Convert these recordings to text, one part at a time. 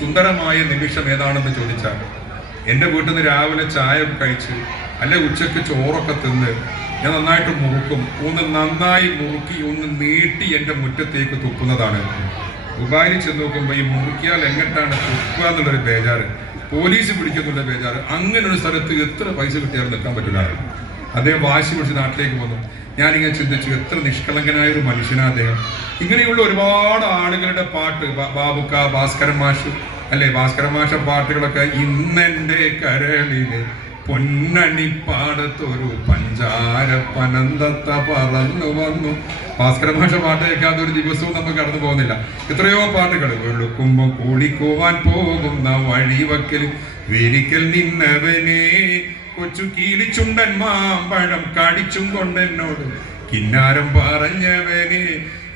സുന്ദരമായ നിമിഷം ഏതാണെന്ന് ചോദിച്ചാൽ, എൻ്റെ വീട്ടിൽ നിന്ന് രാവിലെ ചായ കഴിച്ച് അല്ലെ ഉച്ചയ്ക്ക് ചോറൊക്കെ തിന്ന് ഞാൻ നന്നായിട്ട് മുറുക്കും, ഒന്ന് നന്നായി മുറുക്കി ഒന്ന് നീട്ടി എൻ്റെ മുറ്റത്തേക്ക് തുപ്പുന്നതാണ്. ദുബായിൽ ചെന്ന് നോക്കുമ്പോൾ ഈ മുറുക്കിയാൽ എങ്ങോട്ടാണ് തുപ്പുക എന്നുള്ളൊരു ബേജാറ്, പോലീസ് പിടിക്കുന്നുള്ള ബേജാറ്. അങ്ങനെ ഒരു സ്ഥലത്ത് എത്ര പൈസ കിട്ടിയാലും നിൽക്കാൻ പറ്റില്ല. അദ്ദേഹം വാശി പിടിച്ച് നാട്ടിലേക്ക് വന്നു. ഞാനിങ്ങനെ ചിന്തിച്ചു, എത്ര നിഷ്കളങ്കനായ ഒരു മനുഷ്യനാണ് അദ്ദേഹം. ഇങ്ങനെയുള്ള ഒരുപാട് ആളുകളുടെ പാട്ട്, ബാബുക്ക, ഭാസ്കരൻ മാഷ് അല്ലെ, ഭാസ്കരൻ മാഷ പാട്ടുകളൊക്കെ, ഇന്നെൻ്റെ കരളിലെ പൊന്നണിപ്പാടത്തൊരു പഞ്ചാര പനന്തത്ത പറന്നു വന്നു. ഭാസ്കരൻ മാഷ പാട്ട് കേൾക്കാത്ത ഒരു ദിവസവും നമുക്ക് കടന്നു പോകുന്നില്ല. എത്രയോ പാട്ടുകൾ, വെളുക്കുമ്പോ കൂടിക്കുവാൻ പോകുന്ന വഴിവക്കൽ വേരിക്കൽ നിന്നവനെ കൊച്ചു കീലിച്ചുണ്ടൻ മാമ്പഴം കടിച്ചും കൊണ്ടെന്നോട് കിന്നാരം പറഞ്ഞവനെ.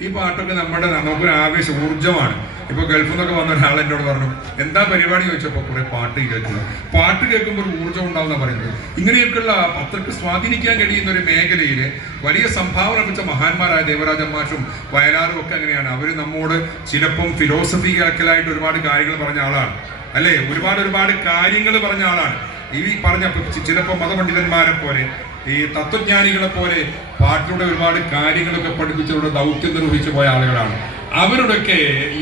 ഈ പാട്ടൊക്കെ നമുക്കൊരു ആവേശ ഊർജ്ജമാണ്. ഇപ്പൊ ഗൾഫിൽ നിന്നൊക്കെ വന്ന ഒരാൾ എന്നോട് പറഞ്ഞു, എന്താ പരിപാടി ചോദിച്ചപ്പോൾ കുറെ പാട്ട് കേൾക്കുന്നത്. പാട്ട് കേൾക്കുമ്പോൾ ഒരു ഊർജ്ജം ഉണ്ടാവുന്ന പറയുന്നത്. ഇങ്ങനെയൊക്കെയുള്ള അത്രയ്ക്ക് സ്വാധീനിക്കാൻ കഴിയുന്ന ഒരു മേഖലയിൽ വലിയ സംഭാവന വെച്ച മഹാന്മാരായ ദേവരാജൻ മാഷും വയലാറും ഒക്കെ അങ്ങനെയാണ്. അവർ നമ്മോട് ചിലപ്പം ഫിലോസഫിക്കലായിട്ട് ഒരുപാട് കാര്യങ്ങൾ പറഞ്ഞ ആളാണ് അല്ലേ, ഒരുപാട് കാര്യങ്ങൾ പറഞ്ഞ ആളാണ്. ഈ പറഞ്ഞ ചിലപ്പോൾ മതപണ്ഡിതന്മാരെ പോലെ, ഈ തത്വജ്ഞാനികളെ പോലെ പാട്ടിലൂടെ ഒരുപാട് കാര്യങ്ങളൊക്കെ പഠിപ്പിച്ചവരുടെ ദൗത്യം നിർവഹിച്ചു പോയ ആളുകളാണ്. അവരുടെയൊക്കെ ഈ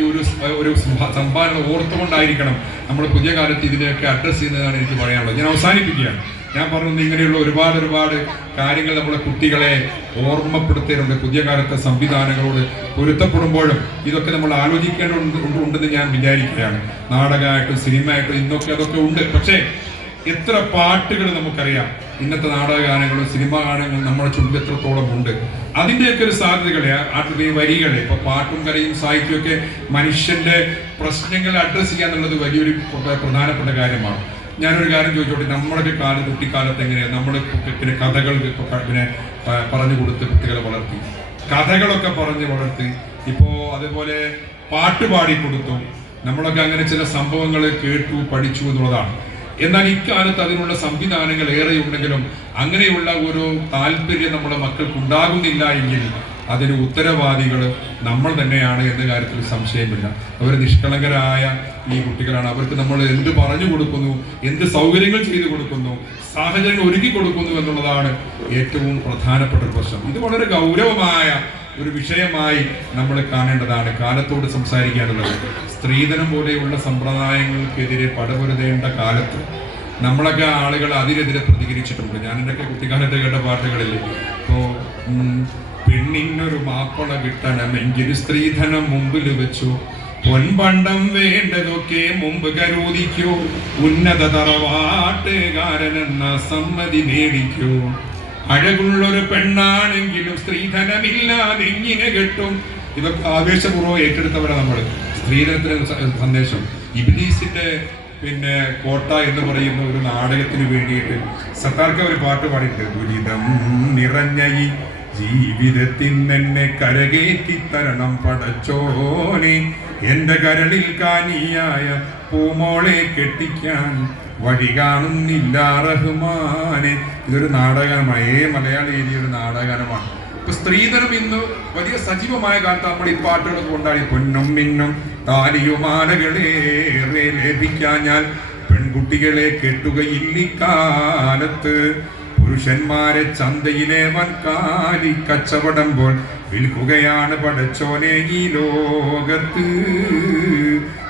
ഒരു സംഭാവന ഓർത്തുകൊണ്ടായിരിക്കണം നമ്മൾ പുതിയ കാലത്ത് ഇതിനെയൊക്കെ അഡ്രസ്സ് ചെയ്യുന്നതാണ് എനിക്ക് പറയാനുള്ളത്. ഞാൻ അവസാനിപ്പിക്കുകയാണ്. ഞാൻ പറഞ്ഞത് ഇങ്ങനെയുള്ള ഒരുപാട് കാര്യങ്ങൾ നമ്മുടെ കുട്ടികളെ ഓർമ്മപ്പെടുത്തേണ്ടതുണ്ട്. പുതിയ കാലത്തെ സംവിധാനങ്ങളോട് പൊരുത്തപ്പെടുമ്പോഴും ഇതൊക്കെ നമ്മൾ ആലോചിക്കേണ്ടതുണ്ടെന്ന് ഞാൻ വിചാരിക്കുകയാണ്. നാടകമായിട്ടും സിനിമയായിട്ടും ഇന്നൊക്കെ അതൊക്കെ ഉണ്ട്. പക്ഷേ എത്ര പാട്ടുകൾ നമുക്കറിയാം, ഇന്നത്തെ നാടകഗാനങ്ങളും സിനിമാ ഗാനങ്ങളും നമ്മുടെ ചുണ്ടിൽ എത്രത്തോളം ഉണ്ട്. അതിൻ്റെയൊക്കെ ഒരു സാധ്യതകളെ, വരികളെ, ഇപ്പൊ പാട്ടും കലയും സാഹിത്യമൊക്കെ മനുഷ്യന്റെ പ്രശ്നങ്ങൾ അഡ്രസ്സ് ചെയ്യുക എന്നുള്ളത് വലിയൊരു പ്രധാനപ്പെട്ട കാര്യമാണ്. ഞാനൊരു കാര്യം ചോദിച്ചോട്ടെ, നമ്മുടെ കുട്ടിക്കാലത്ത് എങ്ങനെയാണ് നമ്മൾ പിന്നെ കഥകൾ പിന്നെ പറഞ്ഞു കൊടുത്ത് കുട്ടികളെ വളർത്തി, കഥകളൊക്കെ പറഞ്ഞ് വളർത്തി. ഇപ്പോ അതേപോലെ പാട്ട് പാടി കൊടുത്തു. നമ്മളൊക്കെ അങ്ങനെ ചില സംഭവങ്ങൾ കേട്ടു പഠിച്ചു എന്നുള്ളതാണ്. എന്നാൽ ഇക്കാലത്ത് അതിനുള്ള സംവിധാനങ്ങൾ ഏറെ ഉണ്ടെങ്കിലും അങ്ങനെയുള്ള ഒരു താല്പര്യം നമ്മുടെ മക്കൾക്ക് ഉണ്ടാകുന്നില്ല എങ്കിൽ അതിന് ഉത്തരവാദികൾ നമ്മൾ തന്നെയാണ് എന്ന കാര്യത്തിൽ സംശയമില്ല. അവർ നിഷ്കളങ്കരായ ഈ കുട്ടികളാണ്. അവർക്ക് നമ്മൾ എന്ത് പറഞ്ഞു കൊടുക്കുന്നു, എന്ത് സൗകര്യങ്ങൾ ചെയ്തു കൊടുക്കുന്നു, സാഹചര്യങ്ങൾ ഒരുക്കി കൊടുക്കുന്നു എന്നുള്ളതാണ് ഏറ്റവും പ്രധാനപ്പെട്ട ഒരു പ്രശ്നം. ഇത് വളരെ ഗൗരവമായ ഒരു വിഷയമായി നമ്മൾ കാണേണ്ടതാണ്, കാലത്തോട് സംസാരിക്കാനുള്ളത്. സ്ത്രീധനം പോലെയുള്ള സമ്പ്രദായങ്ങൾക്കെതിരെ പടപൊരുതേണ്ട കാലത്ത് നമ്മളൊക്കെ ആളുകൾ അതിനെതിരെ പ്രതികരിച്ചിട്ടുണ്ട്. ഞാൻ എൻ്റെയൊക്കെ കുട്ടിക്കാലത്ത് കേട്ട പാട്ടുകളിൽ ഇപ്പോൾ പെണ്ണിനൊരു മാപ്പള കിട്ടണമെങ്കിൽ സ്ത്രീധനം മുമ്പിൽ വെച്ചു, പൊൻപണ്ടം വേണ്ടതൊക്കെ മുമ്പ് കരുതിക്കൂ, ഉന്നത തറവാട്ടുകാരനെന്ന സമ്മതി മേടിക്കൂ, അഴകുള്ളൊരു പെണ്ണാണെങ്കിലും സ്ത്രീധനമില്ലാതെ എങ്ങനെ കെട്ടും. ഇതൊക്കെ ആവേശപൂർവ്വം ഏറ്റെടുത്തവരാണ് നമ്മൾ. സ്ത്രീധനത്തിന് സന്ദേശം ഇബ്ലീസിന്റെ പിന്നെ കോട്ട എന്ന് പറയുന്ന ഒരു നാടകത്തിന് വേണ്ടിയിട്ട് സത്താർക്ക് ഒരു പാട്ട് പാടിയിട്ടുണ്ട്. ദുരിതം നിറഞ്ഞ ഈ ജീവിതത്തിനെന്നെ കരകേറ്റിത്തരണം പടച്ചോനെ, എന്റെ കരളിൽ കാനിയായ പൂമോളെ കെട്ടിക്കാൻ വഴി കാണുന്നില്ല റഹ്മാനെ. ഇതൊരു നാടകമാണ്, മലയാളി എഴുതിയൊരു നാടകമാണ്. ഇപ്പൊ സ്ത്രീധനം ഇന്ന് വലിയ സജീവമായ കാലത്ത് നമ്മൾ ഈ പാട്ടുകളൊക്കെ കൊണ്ടാടി. പൊന്നും മിന്നും താലിയുമാലകളേറെ ലഭിക്കാഞ്ഞാൽ പെൺകുട്ടികളെ കെട്ടുകയില്ലിക്കാലത്ത്, പുരുഷന്മാരെ ചന്തയിലെ വൻകാലി കച്ചവടം പോൽ വിൽക്കുകയാണ് പടച്ചോനെ ഈ ലോകത്ത്.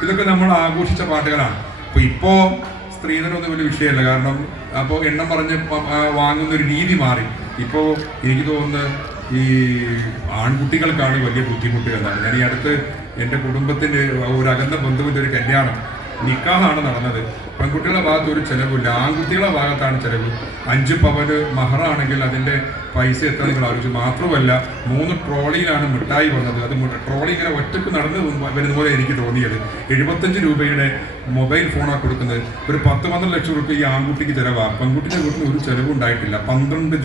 ഇതൊക്കെ നമ്മൾ ആഘോഷിച്ച പാട്ടുകളാണ്. ഇപ്പോ സ്ത്രീധനം ഒന്നും വലിയ വിഷയമല്ല. കാരണം അപ്പോൾ എണ്ണം പറഞ്ഞ് വാങ്ങുന്നൊരു രീതി മാറി. ഇപ്പോൾ എനിക്ക് തോന്നുന്നത് ഈ ആൺകുട്ടികൾക്കാണ് വലിയ ബുദ്ധിമുട്ട് എന്നാണ്. ഞാൻ ഈ അടുത്ത് എൻ്റെ കുടുംബത്തിൻ്റെ ഒരു അകന്ന ബന്ധുവിൻ്റെ ഒരു കല്യാണം നിക്കാഹാണ് നടന്നത്. പെൺകുട്ടികളുടെ ഭാഗത്ത് ഒരു ചിലവില്ല, ആൺകുട്ടികളുടെ ഭാഗത്താണ് ചിലവ്. 5 പവന് മഹറാണെങ്കിൽ അതിൻ്റെ പൈസ എത്ര നിങ്ങൾ ആലോചിച്ചു. മാത്രമല്ല 3 ട്രോളിയിലാണ് മിഠായി വന്നത്. അത് ട്രോളി ഇങ്ങനെ ഒറ്റക്ക് നടന്ന് വരുന്ന പോലെ എനിക്ക് തോന്നിയത്. 75 രൂപയുടെ മൊബൈൽ ഫോണാണ് കൊടുക്കുന്നത്. ഒരു 10-12 ലക്ഷം രൂപ ഈ ആൺകുട്ടിക്ക് ചിലവാണ്. പെൺകുട്ടിയുടെ വീട്ടിൽ ഒരു ചിലവും ഉണ്ടായിട്ടില്ല. 12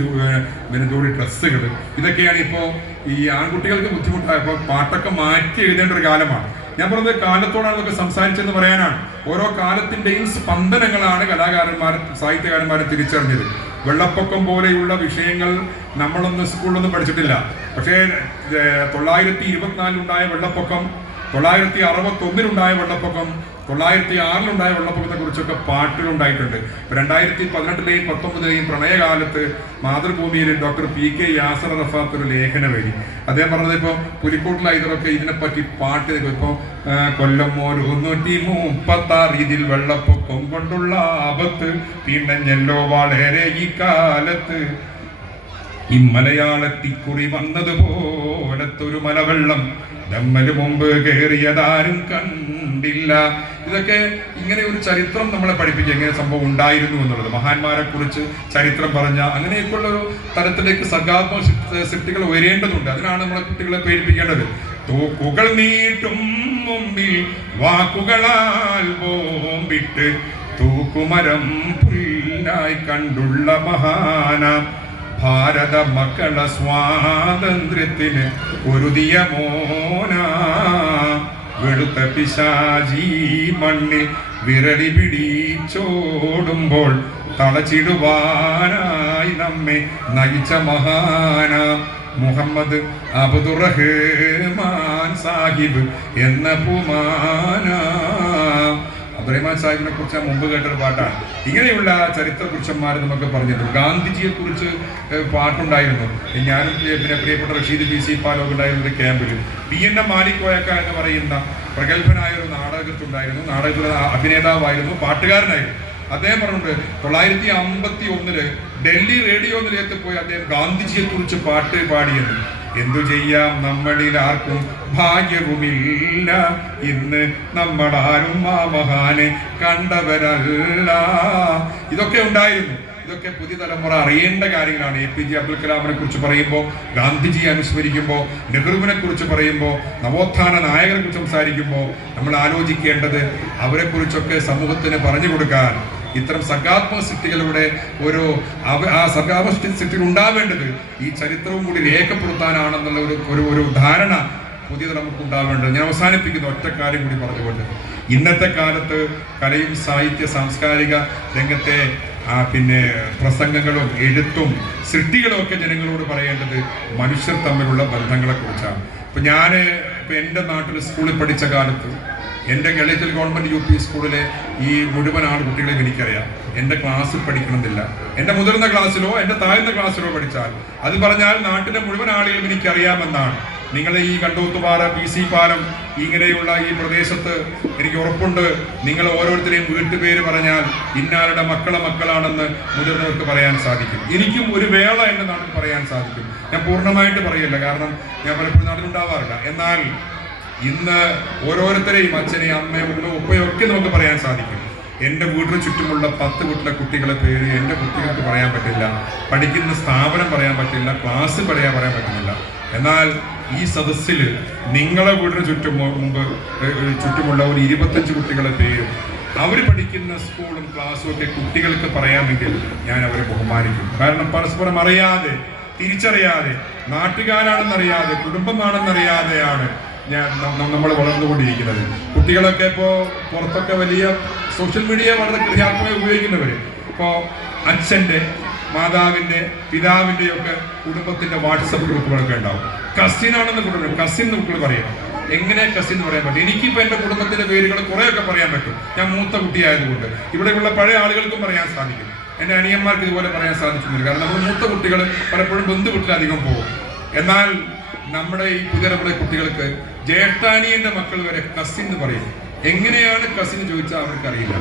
ജോഡി ഡ്രസ്സുകൾ. ഇതൊക്കെയാണ് ഇപ്പോൾ ഈ ആൺകുട്ടികൾക്ക് ബുദ്ധിമുട്ടായപ്പോൾ പാട്ടൊക്കെ മാറ്റി എഴുതേണ്ട ഒരു കാലമാണ്. ഞാൻ പറഞ്ഞത് കാലത്തോടാണ് ഇതൊക്കെ സംസാരിച്ചെന്ന് പറയാനാണ്. ഓരോ കാലത്തിൻ്റെയും സ്പന്ദനങ്ങളാണ് സാഹിത്യകാരന്മാരെ തിരിച്ചറിഞ്ഞത്. വെള്ളപ്പൊക്കം പോലെയുള്ള വിഷയങ്ങൾ നമ്മളൊന്നും സ്കൂളിലൊന്നും പഠിച്ചിട്ടില്ല. പക്ഷേ 924 ഉണ്ടായ വെള്ളപ്പൊക്കം, 961 വെള്ളപ്പൊക്കം, 906 വെള്ളപ്പൊക്കത്തെ കുറിച്ചൊക്കെ പാട്ടുകളുണ്ടായിട്ടുണ്ട്. 2018-ലെയും 2019-ലെയും പ്രണയകാലത്ത് മാതൃഭൂമിയിൽ ഡോക്ടർ PK യാസർ അറഫാത്ത് ഒരു ലേഖനം എഴുതി. അദ്ദേഹം പറഞ്ഞത് ഇപ്പോൾ പുലിക്കോട്ടിൽ ഇതൊക്കെ ഇതിനെപ്പറ്റി പാട്ട് ഇപ്പോൾ കൊല്ലം 136 ഇതിൽ വെള്ളപ്പൊക്കം കൊണ്ടുള്ള ആപത്ത് പിണഞ്ഞല്ലോ വളരെ ഈ കാലത്ത് ഈ മലയാളത്തിക്കുറി വന്നതുപോലത്തൊരു മലവെള്ളം നമ്മന് മുമ്പ് കയറിയതാരും കണ്ടില്ല. ഇതൊക്കെ ഇങ്ങനെ ഒരു ചരിത്രം നമ്മളെ പഠിപ്പിക്കുക എങ്ങനെ സംഭവം ഉണ്ടായിരുന്നു എന്നുള്ളത്, മഹാന്മാരെ കുറിച്ച് ചരിത്രം പറഞ്ഞ അങ്ങനെയൊക്കെയുള്ള ഒരു തലത്തിലേക്ക് സർഗാത്മക ശക്തികൾ ഉയരേണ്ടതുണ്ട്. അതിനാണ് നമ്മളെ കുട്ടികളെ പേടിപ്പിക്കേണ്ടത്. തൂക്കുകൾ നീട്ടും മുമ്പിൽ വാക്കുകളാൽ ബോംബിട്ട് തൂക്കുമരം പുല്ലായി കണ്ടുള്ള മഹാന ഭാരത മക്കള സ്വാതന്ത്ര്യത്തിന് ഒരുതിയ മോന വെളുത്ത പിശാചി മണ്ണിൽ വിരളി പിടിച്ചോടുമ്പോൾ തളച്ചിടുവാനായി നമ്മെ നയിച്ച മഹാന മുഹമ്മദ് അബ്ദുറഹ്മാൻ സാഹിബ് എന്ന പുമാന. അബ്ദുറഹ്മാൻ സാഹിബിനെ കുറിച്ച് മുമ്പ് കേട്ടൊരു പാട്ടാണ്. ഇങ്ങനെയുള്ള ചരിത്ര പുരുഷന്മാർ നമുക്ക് പറഞ്ഞിട്ടുണ്ട്. ഗാന്ധിജിയെ കുറിച്ച് പാട്ടുണ്ടായിരുന്നു. ഞാനും പിന്നെ പ്രിയപ്പെട്ട റഷീദ് PC പാലോഗ് ഉണ്ടായിരുന്ന ഒരു ക്യാമ്പിൽ PNM മാലിക്കോയക്ക എന്ന് പറയുന്ന പ്രഗത്ഭനായ ഒരു നാടകത്തുണ്ടായിരുന്നു. നാടകത്തിലെ അഭിനേതാവായിരുന്നു, പാട്ടുകാരനായിരുന്നു. അദ്ദേഹം പറഞ്ഞിട്ടുണ്ട് 951 ഡൽഹി റേഡിയോ നിലയത്തിൽ പോയി അദ്ദേഹം ഗാന്ധിജിയെ കുറിച്ച് പാട്ട് പാടിയെന്ന്. എന്തു ചെയ്യാം, നമ്മളിൽ ആർക്കും ഭാഗ്യവുമില്ല, ഇന്ന് നമ്മളാരും ആ മഹാനെ കണ്ടവരല്ല. ഇതൊക്കെ ഉണ്ടായിരുന്നു. ഇതൊക്കെ പുതിയ തലമുറ അറിയേണ്ട കാര്യങ്ങളാണ്. APJ അബ്ദുൽ കലാമിനെ കുറിച്ച് പറയുമ്പോൾ, ഗാന്ധിജിയെ അനുസ്മരിക്കുമ്പോൾ, നെഹ്റുവിനെ കുറിച്ച് പറയുമ്പോൾ, നവോത്ഥാന നായകരെ കുറിച്ച് സംസാരിക്കുമ്പോൾ നമ്മൾ ആലോചിക്കേണ്ടത് അവരെ കുറിച്ചൊക്കെ സമൂഹത്തിന് പറഞ്ഞു കൊടുക്കാൻ ഇത്തരം സർഗാത്മക സൃഷ്ടികളുടെ ആ സർഗാത്മക സൃഷ്ടികൾ ഉണ്ടാവേണ്ടത് ഈ ചരിത്രവും കൂടി രേഖപ്പെടുത്താനാണെന്നുള്ള ഒരു ധാരണ പുതിയ തലമുറക്ക് ഉണ്ടാവേണ്ടത്. ഞാൻ അവസാനിപ്പിക്കുന്ന ഒറ്റ കാര്യം കൂടി പറഞ്ഞുകൊണ്ട്, ഇന്നത്തെ കാലത്ത് കലയും സാഹിത്യ സാംസ്കാരിക രംഗത്തെ പിന്നെ പ്രസംഗങ്ങളും എഴുത്തും സൃഷ്ടികളും ഒക്കെ ജനങ്ങളോട് പറയേണ്ടത് മനുഷ്യർ തമ്മിലുള്ള ബന്ധങ്ങളെ കുറിച്ചാണ്. ഞാൻ എൻ്റെ നാട്ടിൽ സ്കൂളിൽ പഠിച്ച കാലത്ത് എൻ്റെ ഗളിക്കൽ ഗവൺമെൻറ് UP സ്കൂളിലെ ഈ മുഴുവൻ കുട്ടികളെയും എനിക്കറിയാം. എൻ്റെ ക്ലാസ്സിൽ പഠിക്കണമെന്നില്ല, എൻ്റെ മുതിർന്ന ക്ലാസ്സിലോ എൻ്റെ താഴ്ന്ന ക്ലാസ്സിലോ പഠിച്ചാൽ അത് പറഞ്ഞാൽ നാട്ടിലെ മുഴുവൻ ആളുകളും എനിക്കറിയാമെന്നാണ്. നിങ്ങളെ ഈ കണ്ടൂത്തുപാറ PC പാലം ഇങ്ങനെയുള്ള ഈ പ്രദേശത്ത് എനിക്ക് ഉറപ്പുണ്ട്, നിങ്ങൾ ഓരോരുത്തരെയും വീട്ടുപേര് പറഞ്ഞാൽ ഇന്നാളുടെ മക്കളാണെന്ന് മുതിർന്നവർക്ക് പറയാൻ സാധിക്കും. എനിക്കും ഒരു വേള എൻ്റെ നാട്ടിൽ പറയാൻ സാധിക്കും. ഞാൻ പൂർണ്ണമായിട്ട് പറയില്ല, കാരണം ഞാൻ പലപ്പോഴും നാട്ടിലുണ്ടാവാറില്ല. എന്നാൽ ഇന്ന് ഓരോരുത്തരെയും അച്ഛനെയും അമ്മയും ഉപ്പയും ഒക്കെ നമുക്ക് പറയാൻ സാധിക്കും. എൻ്റെ വീടിന് ചുറ്റുമുള്ള 10 വീട്ടിലെ കുട്ടികളെ പേര് എൻ്റെ കുട്ടികൾക്ക് പറയാൻ പറ്റില്ല, പഠിക്കുന്ന സ്ഥാപനം പറയാൻ പറ്റില്ല, ക്ലാസ് പറയാൻ പറ്റുന്നില്ല. എന്നാൽ ഈ സദസ്സിൽ നിങ്ങളെ വീടിന് ചുറ്റുമുള്ള ഒരു 25 കുട്ടികളെ പേരും അവർ പഠിക്കുന്ന സ്കൂളും ക്ലാസ്സും ഒക്കെ കുട്ടികൾക്ക് പറയാമെങ്കിൽ ഞാൻ അവരെ ബഹുമാനിക്കും. കാരണം പരസ്പരം അറിയാതെ, തിരിച്ചറിയാതെ, നാട്ടുകാരാണെന്നറിയാതെ, കുടുംബമാണെന്നറിയാതെയാണ് നമ്മൾ വളർന്നുകൊണ്ടിരിക്കുന്നത്. കുട്ടികളൊക്കെ ഇപ്പോൾ പുറത്തൊക്കെ വലിയ സോഷ്യൽ മീഡിയ വളരെ ക്രിയാത്മകമായി ഉപയോഗിക്കുന്നവർ. ഇപ്പോൾ അച്ഛൻ്റെ, മാതാവിൻ്റെ, പിതാവിൻ്റെ ഒക്കെ കുടുംബത്തിൻ്റെ വാട്സപ്പ് ഗ്രൂപ്പുകളൊക്കെ ഉണ്ടാവും. കസിനാണെന്ന് കുടുംബം, കസിൻ കുട്ടികൾ പറയാം. എങ്ങനെ കസിൻ എന്ന് പറയാൻ പറ്റും? എനിക്കിപ്പോൾ എൻ്റെ കുടുംബത്തിൻ്റെ പേരുകൾ കുറേയൊക്കെ പറയാൻ പറ്റും, ഞാൻ മൂത്ത കുട്ടിയായതുകൊണ്ട്. ഇവിടെയുള്ള പഴയ ആളുകൾക്കും പറയാൻ സാധിക്കും. എൻ്റെ അനിയന്മാർക്ക് ഇതുപോലെ പറയാൻ സാധിക്കുന്നില്ല, കാരണം നമ്മൾ മൂത്ത കുട്ടികൾ പലപ്പോഴും ബന്ധുവീട്ടിലധികം പോകും. എന്നാൽ നമ്മുടെ ഈ പുതിയ കുട്ടികൾക്ക് ജ്യേഷ്ഠാനിയന്റെ മക്കൾ വരെ കസിൻ എന്ന് പറയും. എങ്ങനെയാണ് കസിൻ ചോദിച്ചാൽ അവർക്കറിയില്ല.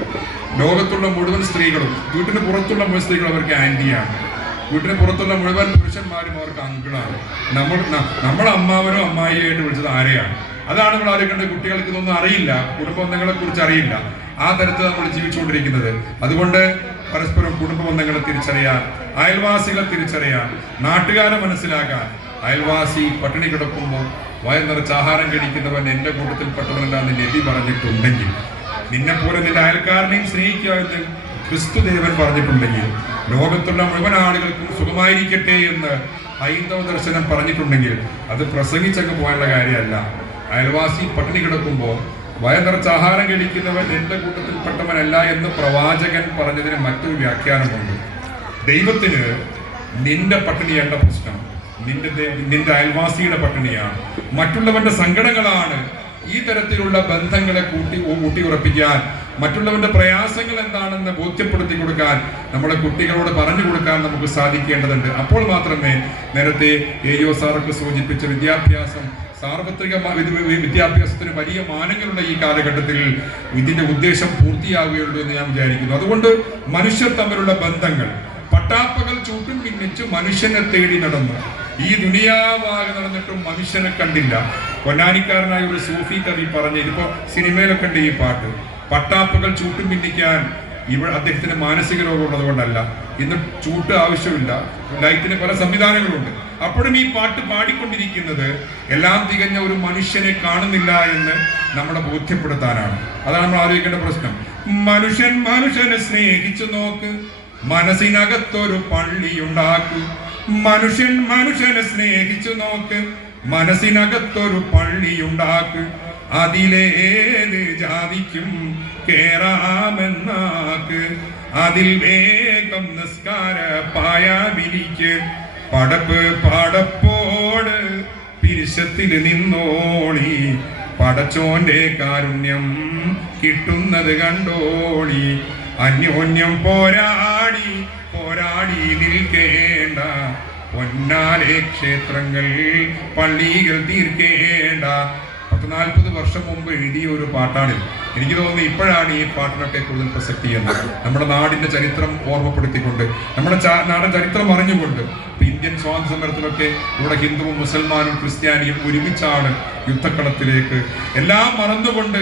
ലോകത്തുള്ള മുഴുവൻ സ്ത്രീകളും, വീട്ടിന് പുറത്തുള്ള മുഴുവൻ സ്ത്രീകളും അവർക്ക് ആന്റിയാണ്, വീട്ടിന് പുറത്തുള്ള മുഴുവൻ പുരുഷന്മാരും അവർക്ക് അങ്കിളാണ്. നമ്മൾ അമ്മാവനോ അമ്മായിയായിട്ട് വിളിച്ചത് ആരെയാണ്? അതാണ് നമ്മൾ ആലോചിക്കേണ്ട. കുട്ടികൾക്ക് ഇതൊന്നും അറിയില്ല, കുടുംബ ബന്ധങ്ങളെ കുറിച്ച് അറിയില്ല. ആ തരത്തിൽ നമ്മൾ ജീവിച്ചുകൊണ്ടിരിക്കുന്നത്. അതുകൊണ്ട് പരസ്പരം കുടുംബ ബന്ധങ്ങളെ തിരിച്ചറിയാൻ, അയൽവാസികളെ തിരിച്ചറിയാൻ, നാട്ടുകാരെ മനസ്സിലാക്കാൻ. അയൽവാസി പട്ടിണി കിടക്കുമ്പോൾ വയർ നിറച്ച് ആഹാരം കഴിക്കുന്നവൻ എൻ്റെ കൂട്ടത്തിൽപ്പെട്ടവനല്ലാന്ന് നബി പറഞ്ഞിട്ടുണ്ടെങ്കിൽ, നിന്നെപ്പോലെ നിന്റെ അയൽക്കാരനെയും സ്നേഹിക്കുക എന്ന് ക്രിസ്തുദേവൻ പറഞ്ഞിട്ടുണ്ടെങ്കിൽ, ലോകത്തുള്ള മുഴുവൻ ആളുകൾക്കും സുഖമായിരിക്കട്ടെ എന്ന് ഹൈന്ദവ ദർശനം പറഞ്ഞിട്ടുണ്ടെങ്കിൽ, അത് പ്രസംഗിച്ചങ്ങ് പോകാനുള്ള കാര്യമല്ല. അയൽവാസി പട്ടിണി കിടക്കുമ്പോൾ വയർ നിറച്ച് ആഹാരം കഴിക്കുന്നവൻ എൻ്റെ കൂട്ടത്തിൽപ്പെട്ടവനല്ല എന്ന് പ്രവാചകൻ പറഞ്ഞതിന് മറ്റൊരു വ്യാഖ്യാനമുണ്ട്. ദൈവത്തിന് നിന്റെ പട്ടിണിയേണ്ട പ്രശ്നം നിന്റെ അയൽവാസിയുടെ പട്ടിണിയാണ്, മറ്റുള്ളവന്റെ സങ്കടങ്ങളാണ് ഈ തരത്തിലുള്ള ബന്ധങ്ങളെ ഊട്ടിയുറപ്പിക്കാൻ, മറ്റുള്ളവരുടെ പ്രയാസങ്ങൾ എന്താണെന്ന് ബോധ്യപ്പെടുത്തി കൊടുക്കാൻ, നമ്മുടെ കുട്ടികളോട് പറഞ്ഞു കൊടുക്കാൻ നമുക്ക് സാധിക്കേണ്ടതുണ്ട്. അപ്പോൾ മാത്രമേ നേരത്തെ AO സാറൊക്കെ സൂചിപ്പിച്ച സാർവത്രിക വിദ്യാഭ്യാസത്തിന് വലിയ മാനങ്ങളുള്ള ഈ കാലഘട്ടത്തിൽ ഇതിന്റെ ഉദ്ദേശം പൂർത്തിയാവുകയുള്ളൂ എന്ന് ഞാൻ വിചാരിക്കുന്നു. അതുകൊണ്ട് മനുഷ്യർ തമ്മിലുള്ള ബന്ധങ്ങൾ പട്ടാപ്പകൽ ചൂട്ടും പിന്നിച്ച് മനുഷ്യനെ തേടി നടന്നു. ഈ ദുനിയാവാകെ നടന്നിട്ടും മനുഷ്യനെ കണ്ടില്ല. പൊന്നാനിക്കാരനായ ഒരു സൂഫി കവി പറഞ്ഞ, ഇതിപ്പോ സിനിമയിലൊക്കെ ഉണ്ട് ഈ പാട്ട്, പട്ടാപ്പകൽ ചൂട്ടും പിന്നിക്കാൻ അദ്ദേഹത്തിന് മാനസിക രോഗമുള്ളത് കൊണ്ടല്ല, ഇന്ന് ചൂട്ട് ആവശ്യമില്ല, ലൈറ്റിന് പല സംവിധാനങ്ങളുണ്ട്. അപ്പോഴും ഈ പാട്ട് പാടിക്കൊണ്ടിരിക്കുന്നത് എല്ലാം തികഞ്ഞ ഒരു മനുഷ്യനെ കാണുന്നില്ല എന്ന് നമ്മളെ ബോധ്യപ്പെടുത്താനാണ്. അതാണ് നമ്മൾ ആലോചിക്കേണ്ട പ്രശ്നം. മനുഷ്യനെ സ്നേഹിച്ചു നോക്ക്, മനസ്സിനകത്തൊരു പള്ളിയുണ്ടാക്കൂ. മനുഷ്യനെ സ്നേഹിച്ചു നോക്ക്, മനസ്സിനകത്തൊരു പള്ളിയുണ്ടാക്ക്. അതിലേത് ജാതിക്കും കേറാമെന്നാക്ക്. അതിൽ വേഗം നിസ്കാര പായ വിരിക്ക്. പടപ്പോട് പിരിശത്തിൽ നിന്നോളി. പടച്ചോന്റെ കാരുണ്യം കിട്ടുന്നത് കണ്ടോളി. അന്യോന്യം പോരാടി നിൽക്കേണ്ട. പൊന്നാലെ ക്ഷേത്രങ്ങൾ പള്ളികൾ തീർക്കേണ്ട. 40 വർഷം മുമ്പ് എഴുതിയ ഒരു പാട്ടാണ്. എനിക്ക് തോന്നുന്നു ഇപ്പോഴാണ് ഈ പാട്ടിനൊക്കെ കൂടുതൽ പ്രസക്തി എന്ന്. നമ്മുടെ നാടിന്റെ ചരിത്രം ഓർമ്മപ്പെടുത്തിക്കൊണ്ട്, നമ്മുടെ നാടിന്റെ ചരിത്രം അറിഞ്ഞുകൊണ്ട്, ഇന്ത്യൻ സ്വാതന്ത്ര്യ സമരത്തിലൊക്കെ ഇവിടെ ഹിന്ദുവും മുസൽമാനും ക്രിസ്ത്യാനിയും ഒരുമിച്ചാണ് യുദ്ധക്കളത്തിലേക്ക് എല്ലാം മറന്നുകൊണ്ട്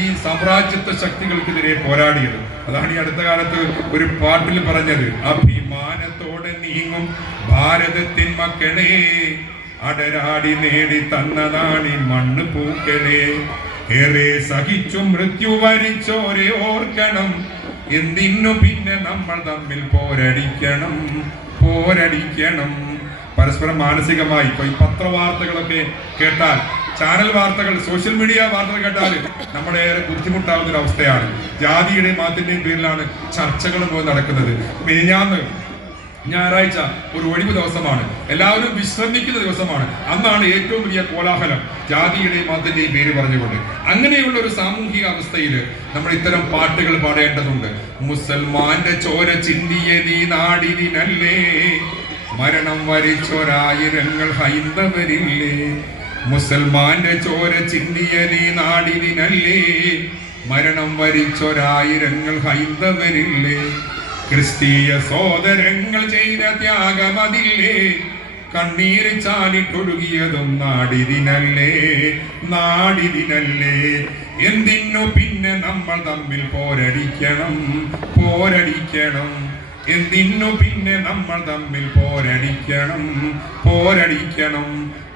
ഈ സാമ്രാജ്യത്വ ശക്തികൾക്കെതിരെ പോരാടിയത്. അതാണ് ഈ അടുത്ത കാലത്ത് ഒരു പാട്ടിൽ പറഞ്ഞത്, അഭിമാനത്തോടെ നീങ്ങും ഭാരതത്തിൻ മക്കളെ, അടരാടി നേടി തന്നതാണി മണ്ണ് പൂക്കളെ. ഏറെ സഹിച്ചു മൃത്യു വരിച്ചോരെ ഓർക്കണം. എന്തിനു പിന്നെ നമ്മൾ തമ്മിൽ പോരടിക്കണം. പരസ്പരം മാനസികമായി. ഇപ്പൊ ഈ പത്രവാർത്തകളൊക്കെ കേട്ടാൽ, ചാനൽ വാർത്തകൾ, സോഷ്യൽ മീഡിയ വാർത്തകൾ കേട്ടാൽ നമ്മുടെ ഏറെ ബുദ്ധിമുട്ടാവുന്ന ഒരു അവസ്ഥയാണ്. ജാതിയുടെയും മതത്തിന്റെയും പേരിലാണ് ചർച്ചകൾ പോയി നടക്കുന്നത്. ഞായറാഴ്ച ഒരു ഒഴിവ് ദിവസമാണ്, എല്ലാവരും വിശ്രമിക്കുന്ന ദിവസമാണ്. അന്നാണ് ഏറ്റവും വലിയ കോലാഹലം, ജാതിയുടെയും മതത്തിന്റെയും പേര് പറഞ്ഞുകൊണ്ട്. അങ്ങനെയുള്ള ഒരു സാമൂഹിക അവസ്ഥയിൽ നമ്മൾ ഇത്തരം പാട്ടുകൾ പാടേണ്ടതുണ്ട്. മുസൽമാന്റെ ചോര ചിന്തിയ നീ നാടിനല്ലേ, മരണം വരിച്ചൊരായിരങ്ങൾ ഹൈന്ദവരില്ലേ. മുസൽമാന്റെ ചോര ചിന്തിയ നീ നാടിനല്ലേ, മരണം വരിച്ചൊരായിരങ്ങൾ ഹൈന്ദവരില്ലേ. ക്രിസ്തീയ സോദരങ്ങൾ ചെയ്ത ത്യാഗമതില്ലേ, കണ്ണീര് ചാലിട്ടൊഴുകിയതും നാടിതിനല്ലേ. എന്തിനു പിന്നെ നമ്മൾ തമ്മിൽ പോരടിക്കണം. എന്തിനു പിന്നെ നമ്മൾ തമ്മിൽ പോരടിക്കണം.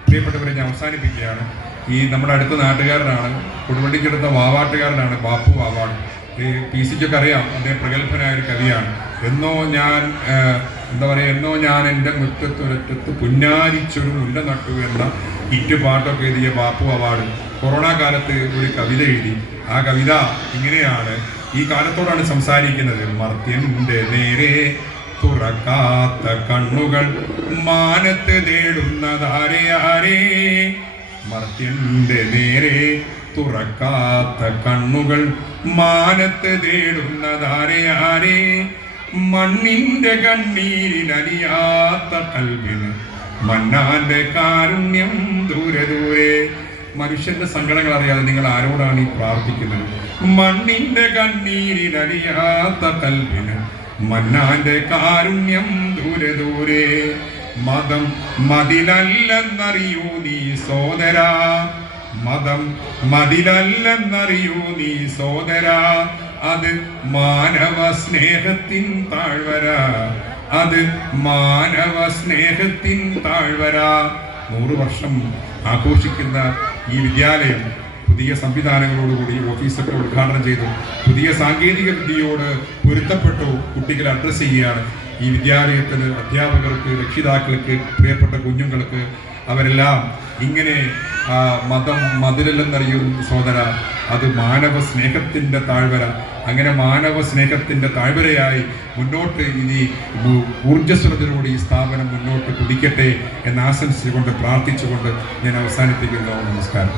പ്രിയപ്പെട്ടവരെ, ഞാൻ അവസാനിപ്പിക്കുകയാണ്. ഈ നമ്മുടെ അടുത്ത നാട്ടുകാരനാണ്, കൊടുവള്ളിക്കടുത്ത വാവാട്ടുകാരനാണ് ബാപ്പു വാവാട്. PC-ക്കൊക്കെ അറിയാം, അദ്ദേഹം പ്രഗത്ഭനായ ഒരു കവിയാണ്. എന്നോ ഞാൻ എൻ്റെ മുറ്റത്തൊരറ്റത്ത് പുന്നാരിച്ചൊരു മുല്ല നട്ടു എന്ന ഹിറ്റ് പാട്ടൊക്കെ എഴുതിയ ബാപ്പു അവാർഡ് കൊറോണ കാലത്ത് ഒരു കവിത എഴുതി. ആ കവിത ഇങ്ങനെയാണ്, ഈ കാലത്തോടാണ് സംസാരിക്കുന്നത്. മർത്യന്റെ നേരെ തുറക്കാത്ത കണ്ണുകൾ മാനത്ത് തേടുന്നതാരെ. മർത്യന്റെ നേരെ തുറക്കാത്ത കണ്ണുകൾ മാനത്ത് തേടുന്നതാരെ. മണ്ണിന്റെ കണ്ണീരിലലിയാത്ത കൽവിന് മന്നാന്റെ കാരുണ്യം ദൂരെ. മനുഷ്യന്റെ സങ്കടങ്ങൾ അറിയാതെ നിങ്ങൾ ആരോടാണ് ഈ പ്രാർത്ഥിക്കുന്നത്? മണ്ണിന്റെ കണ്ണീരിലലിയാത്ത കൽവിന് മന്നാന്റെ കാരുണ്യം ദൂരെ. മതം മതിലല്ലെന്നറിയൂ നീ സോദരാ. മതം മതിലല്ലെന്നറിയൂ നീ സോദരാ. അത് മാനവ സ്നേഹത്തിൻ താഴ്വര. 100 വർഷം ആഘോഷിക്കുന്ന ഈ വിദ്യാലയം പുതിയ സംവിധാനങ്ങളോടുകൂടി ഓഫീസൊക്കെ ഉദ്ഘാടനം ചെയ്തു. പുതിയ സാങ്കേതിക വിദ്യയോട് പൊരുത്തപ്പെട്ടു കുട്ടികളെ അഡ്രസ്സ് ചെയ്യുകയാണ്. ഈ വിദ്യാലയത്തിന് അധ്യാപകർക്ക്, രക്ഷിതാക്കൾക്ക്, പ്രിയപ്പെട്ട കുഞ്ഞുങ്ങൾക്ക് അവരെല്ലാം ഇങ്ങനെ മതം മതിലല്ലെന്നറിയൂ സോദര, അത് മാനവ സ്നേഹത്തിൻ്റെ താഴ്വര. അങ്ങനെ മാനവ സ്നേഹത്തിൻ്റെ താഴ്വരയായി മുന്നോട്ട് ഇനി ഊർജ്ജസ്വലതയോടെ ഈ സ്ഥാപനം മുന്നോട്ട് കുതിക്കട്ടെ എന്ന് ആശംസിച്ചുകൊണ്ട് പ്രാർത്ഥിച്ചുകൊണ്ട് ഞാൻ അവസാനിപ്പിക്കുന്നു. നമസ്കാരം.